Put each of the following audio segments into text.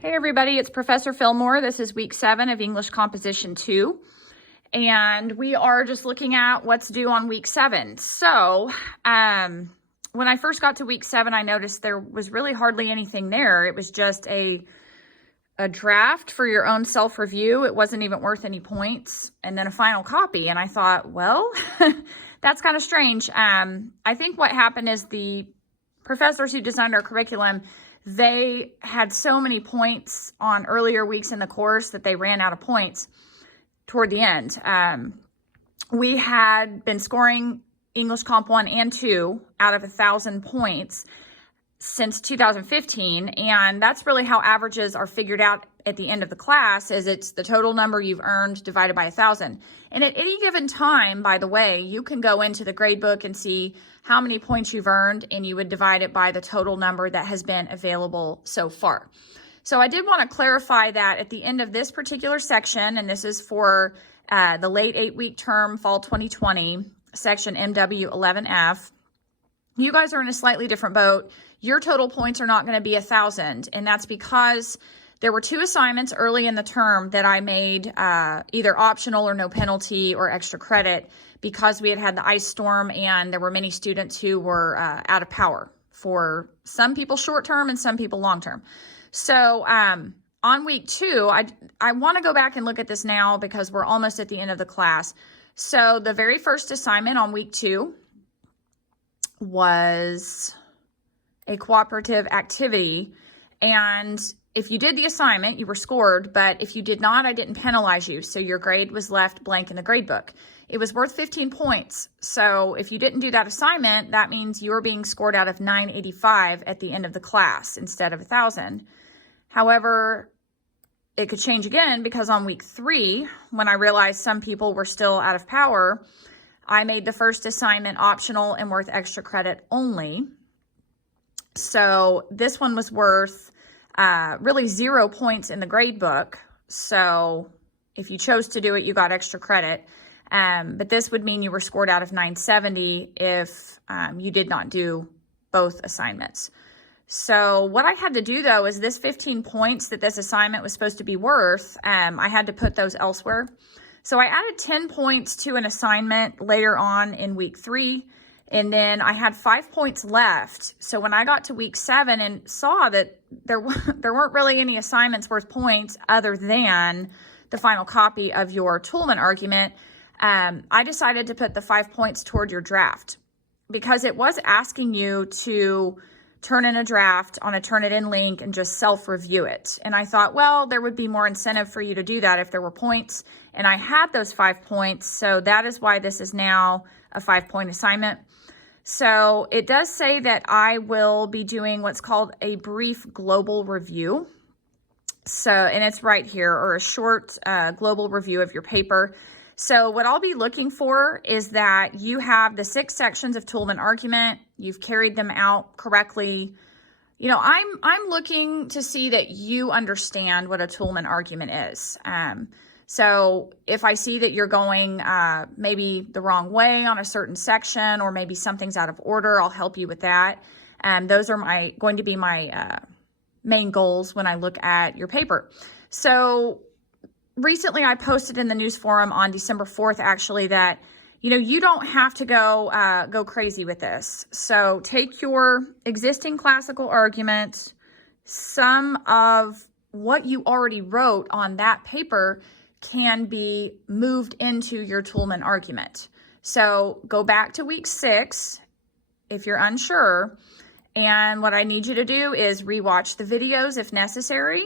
Hey everybody, it's Professor Fillmore. This is week 7 of English Composition 2. And we are just looking at what's due on week 7. So when I first got to week 7, I noticed there was really hardly anything there. It was just a draft for your own self-review. It wasn't even worth any points. And then a final copy. And I thought, well, that's kind of strange. I think what happened is the professors who designed our curriculum, they had so many points on earlier weeks in the course that they ran out of points toward the end. We had been scoring English Comp 1 and 2 out of 1,000 points since 2015, and that's really how averages are figured out at the end of the class, is it's the total number you've earned divided by 1,000. And at any given time, by the way, you can go into the grade book and see how many points you've earned, and you would divide it by the total number that has been available so far. So I did want to clarify that at the end of this particular section, and this is for the late 8-week term, fall 2020, section MW 11F, you guys are in a slightly different boat. Your total points are not going to be 1,000, and that's because there were 2 assignments early in the term that I made either optional or no penalty or extra credit because we had had the ice storm and there were many students who were out of power, for some people short term and some people long term. So on week 2, I want to go back and look at this now because we're almost at the end of the class. So the very first assignment on week 2 was a cooperative activity, and if you did the assignment, you were scored, but if you did not, I didn't penalize you, so your grade was left blank in the grade book. It was worth 15 points, so if you didn't do that assignment, that means you're being scored out of 985 at the end of the class instead of 1,000. However, it could change again because on week 3, when I realized some people were still out of power, I made the first assignment optional and worth extra credit only. So this one was worth really 0 points in the grade book. So if you chose to do it, you got extra credit. But this would mean you were scored out of 970 if you did not do both assignments. So what I had to do, though, is this 15 points that this assignment was supposed to be worth, I had to put those elsewhere. So I added 10 points to an assignment later on in week 3. And then I had 5 points left. So when I got to week 7 and saw that there weren't really any assignments worth points other than the final copy of your Toolman argument, I decided to put the 5 points toward your draft because it was asking you to turn in a draft on a Turnitin link and just self-review it. And I thought, well, there would be more incentive for you to do that if there were points. And I had those 5 points. So that is why this is now a 5-point assignment. So it does say that I will be doing what's called a brief global review. So, and it's right here, or a short global review of your paper. So what I'll be looking for is that you have the 6 sections of Toolman argument. You've carried them out correctly. You know, I'm looking to see that you understand what a Toolman argument is. So if I see that you're going maybe the wrong way on a certain section, or maybe something's out of order, I'll help you with that. Those are going to be my main goals when I look at your paper. So recently I posted in the news forum on December 4th, actually, that, you know, you don't have to go crazy with this. So take your existing classical argument, some of what you already wrote on that paper can be moved into your Toolman argument. So go back to week 6 if you're unsure. And what I need you to do is rewatch the videos if necessary.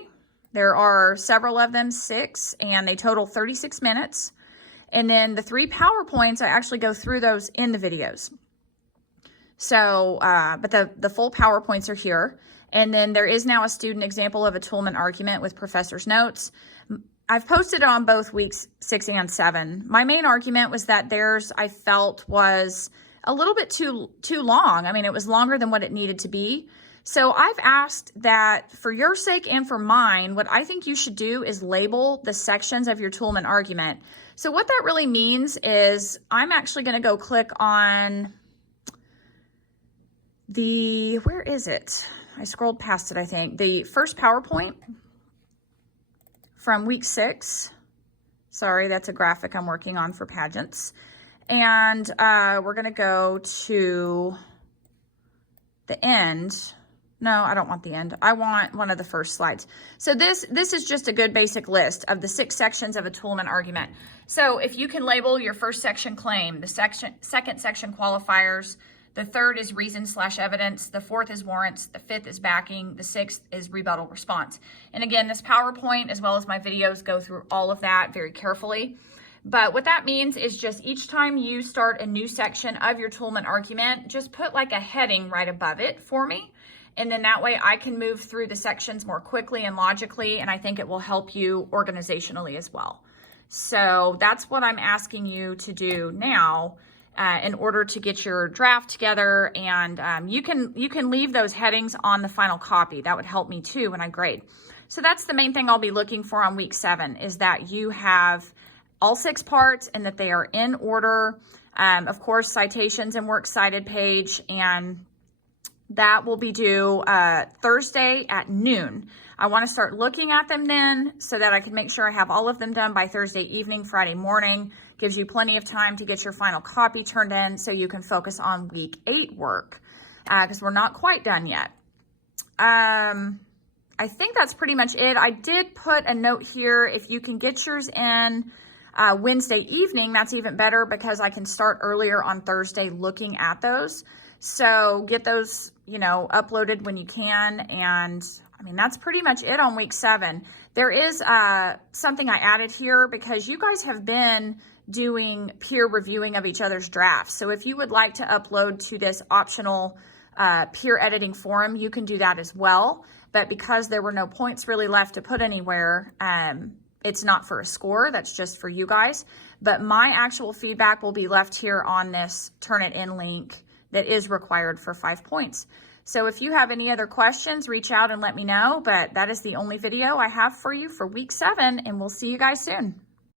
There are several of them, 6, and they total 36 minutes. And then the 3 PowerPoints, I actually go through those in the videos. So, but the full PowerPoints are here. And then there is now a student example of a Toolman argument with professor's notes. I've posted it on both weeks 6 and 7. My main argument was that theirs, I felt, was a little bit too long. I mean, it was longer than what it needed to be. So I've asked that for your sake and for mine, what I think you should do is label the sections of your Toolman argument. So what that really means is I'm actually going to go click on where is it? I scrolled past it, I think. The first PowerPoint. from week 6. Sorry, that's a graphic I'm working on for pageants. And we're going to go to the end. No, I don't want the end. I want one of the first slides. So this is just a good basic list of the 6 sections of a Toolman argument. So if you can label your first section claim, the second section qualifiers, the third is reason/evidence, the fourth is warrants, the fifth is backing, the sixth is rebuttal response. And again, this PowerPoint as well as my videos go through all of that very carefully. But what that means is just each time you start a new section of your Toolman argument, just put like a heading right above it for me. And then that way I can move through the sections more quickly and logically, and I think it will help you organizationally as well. So that's what I'm asking you to do now in order to get your draft together. And you can leave those headings on the final copy. That would help me too when I grade. So that's the main thing I'll be looking for on week 7, is that you have all 6 parts and that they are in order. Of course, citations and works cited page, and that will be due Thursday at noon. I want to start looking at them then so that I can make sure I have all of them done by Thursday evening, Friday morning. Gives you plenty of time to get your final copy turned in so you can focus on week 8 work because we're not quite done yet. I think that's pretty much it. I did put a note here. If you can get yours in Wednesday evening, that's even better because I can start earlier on Thursday looking at those. So get those, uploaded when you can. And I mean, that's pretty much it on week 7. There is something I added here because you guys have been doing peer reviewing of each other's drafts. So if you would like to upload to this optional peer editing forum, you can do that as well. But because there were no points really left to put anywhere, it's not for a score. That's just for you guys. But my actual feedback will be left here on this Turnitin link that is required for 5 points. So if you have any other questions, reach out and let me know. But that is the only video I have for you for week 7, and we'll see you guys soon.